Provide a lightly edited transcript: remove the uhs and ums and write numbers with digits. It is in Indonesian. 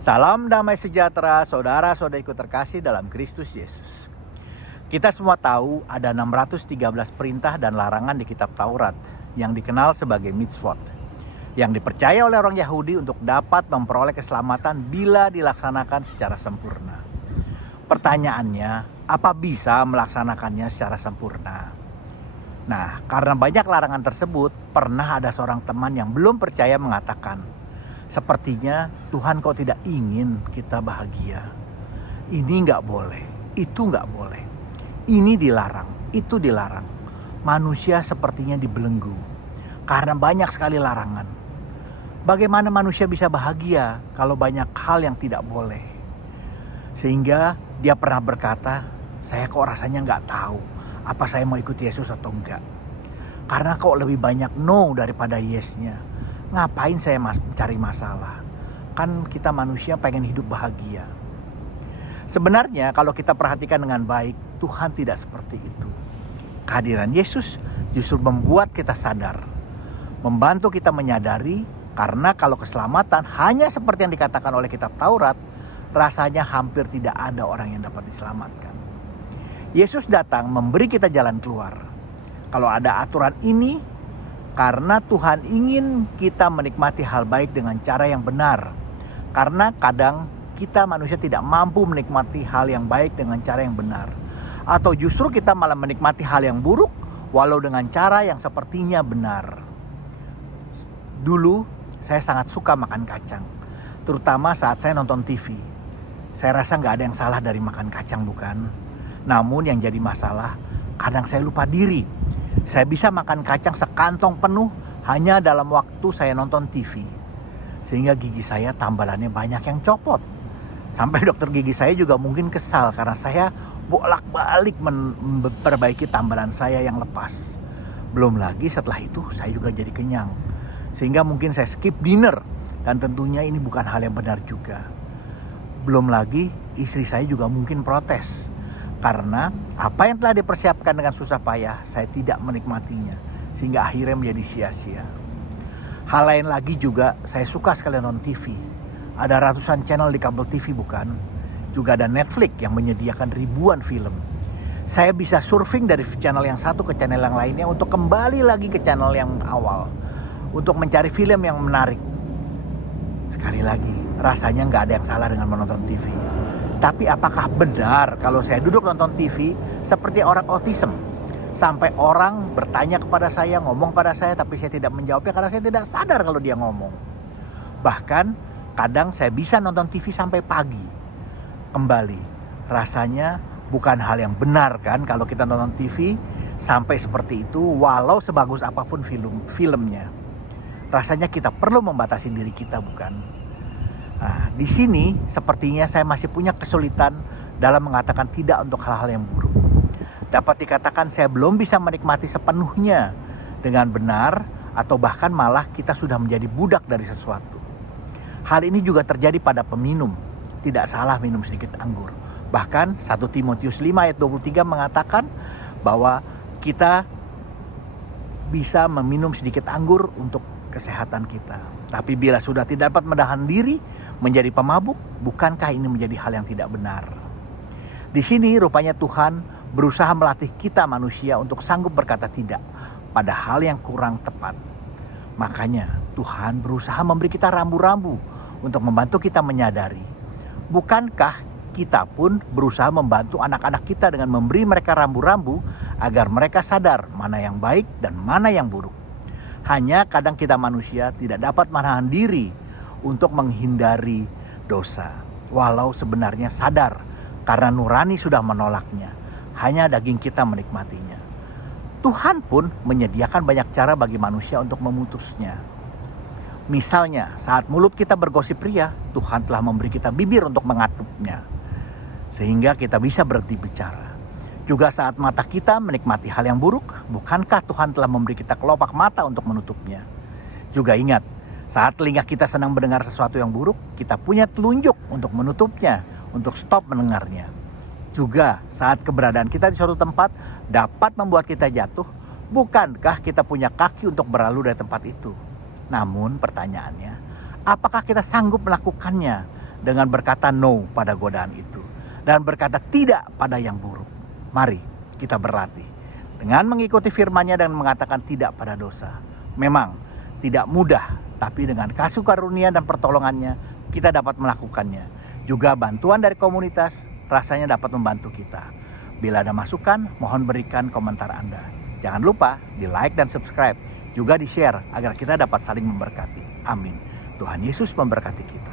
Salam damai sejahtera saudara-saudariku terkasih dalam Kristus Yesus. Kita semua tahu ada 613 perintah dan larangan di kitab Taurat yang dikenal sebagai mitzvot, yang dipercaya oleh orang Yahudi untuk dapat memperoleh keselamatan bila dilaksanakan secara sempurna. Pertanyaannya, apa bisa melaksanakannya secara sempurna? Nah, karena banyak larangan tersebut, pernah ada seorang teman yang belum percaya mengatakan, "Sepertinya Tuhan kau tidak ingin kita bahagia. Ini gak boleh, itu gak boleh. Ini dilarang, itu dilarang. Manusia sepertinya dibelenggu karena banyak sekali larangan. Bagaimana manusia bisa bahagia kalau banyak hal yang tidak boleh?" Sehingga dia pernah berkata, "Saya kok rasanya gak tahu apa saya mau ikut Yesus atau enggak. Karena kok lebih banyak no daripada yes-nya. Ngapain saya cari masalah? Kan kita manusia pengen hidup bahagia." Sebenarnya kalau kita perhatikan dengan baik, Tuhan tidak seperti itu. Kehadiran Yesus justru membuat kita sadar, membantu kita menyadari, karena kalau keselamatan hanya seperti yang dikatakan oleh kitab Taurat, rasanya hampir tidak ada orang yang dapat diselamatkan. Yesus datang memberi kita jalan keluar. Kalau ada aturan ini, karena Tuhan ingin kita menikmati hal baik dengan cara yang benar. Karena kadang kita manusia tidak mampu menikmati hal yang baik dengan cara yang benar. Atau justru kita malah menikmati hal yang buruk walau dengan cara yang sepertinya benar. Dulu saya sangat suka makan kacang, terutama saat saya nonton TV. Saya rasa gak ada yang salah dari makan kacang, bukan? Namun yang jadi masalah, kadang saya lupa diri. Saya bisa makan kacang sekantong penuh hanya dalam waktu saya nonton TV. Sehingga gigi saya tambalannya banyak yang copot. Sampai dokter gigi saya juga mungkin kesal karena saya bolak-balik memperbaiki tambalan saya yang lepas. Belum lagi setelah itu saya juga jadi kenyang. Sehingga mungkin saya skip dinner. Dan tentunya ini bukan hal yang benar juga. Belum lagi istri saya juga mungkin protes. Karena apa yang telah dipersiapkan dengan susah payah, saya tidak menikmatinya. Sehingga akhirnya menjadi sia-sia. Hal lain lagi juga, saya suka sekali nonton TV. Ada ratusan channel di kabel TV, bukan? Juga ada Netflix yang menyediakan ribuan film. Saya bisa surfing dari channel yang satu ke channel yang lainnya untuk kembali lagi ke channel yang awal. Untuk mencari film yang menarik. Sekali lagi, rasanya gak ada yang salah dengan menonton TV. Tapi apakah benar kalau saya duduk nonton TV seperti orang autism? Sampai orang bertanya kepada saya, ngomong pada saya, tapi saya tidak menjawabnya karena saya tidak sadar kalau dia ngomong. Bahkan kadang saya bisa nonton TV sampai pagi. Kembali, rasanya bukan hal yang benar kan kalau kita nonton TV sampai seperti itu walau sebagus apapun filmnya. Rasanya kita perlu membatasi diri kita, bukan? Nah, di sini sepertinya saya masih punya kesulitan dalam mengatakan tidak untuk hal-hal yang buruk. Dapat dikatakan saya belum bisa menikmati sepenuhnya dengan benar, atau bahkan malah kita sudah menjadi budak dari sesuatu. Hal ini juga terjadi pada peminum. Tidak salah minum sedikit anggur. Bahkan 1 Timotius 5 ayat 23 mengatakan bahwa kita bisa meminum sedikit anggur untuk kesehatan kita. Tapi bila sudah tidak dapat menahan diri menjadi pemabuk, bukankah ini menjadi hal yang tidak benar? Di sini rupanya Tuhan berusaha melatih kita manusia untuk sanggup berkata tidak pada hal yang kurang tepat. Makanya Tuhan berusaha memberi kita rambu-rambu untuk membantu kita menyadari. Bukankah kita pun berusaha membantu anak-anak kita dengan memberi mereka rambu-rambu agar mereka sadar mana yang baik dan mana yang buruk? Hanya kadang kita manusia tidak dapat menahan diri untuk menghindari dosa. Walau sebenarnya sadar karena nurani sudah menolaknya. Hanya daging kita menikmatinya. Tuhan pun menyediakan banyak cara bagi manusia untuk memutusnya. Misalnya saat mulut kita bergosip ria, Tuhan telah memberi kita bibir untuk mengatupnya. Sehingga kita bisa berhenti bicara. Juga saat mata kita menikmati hal yang buruk, bukankah Tuhan telah memberi kita kelopak mata untuk menutupnya? Juga ingat, saat telinga kita senang mendengar sesuatu yang buruk, kita punya telunjuk untuk menutupnya, untuk stop mendengarnya. Juga saat keberadaan kita di suatu tempat dapat membuat kita jatuh, bukankah kita punya kaki untuk berlalu dari tempat itu? Namun pertanyaannya, apakah kita sanggup melakukannya dengan berkata no pada godaan itu dan berkata tidak pada yang buruk. Mari kita berlatih dengan mengikuti firman-Nya dan mengatakan tidak pada dosa. Memang tidak mudah, tapi dengan kasih karunia dan pertolongan-Nya kita dapat melakukannya. Juga bantuan dari komunitas rasanya dapat membantu kita. Bila ada masukan, mohon berikan komentar Anda. Jangan lupa di like dan subscribe, juga di share agar kita dapat saling memberkati. Amin. Tuhan Yesus memberkati kita.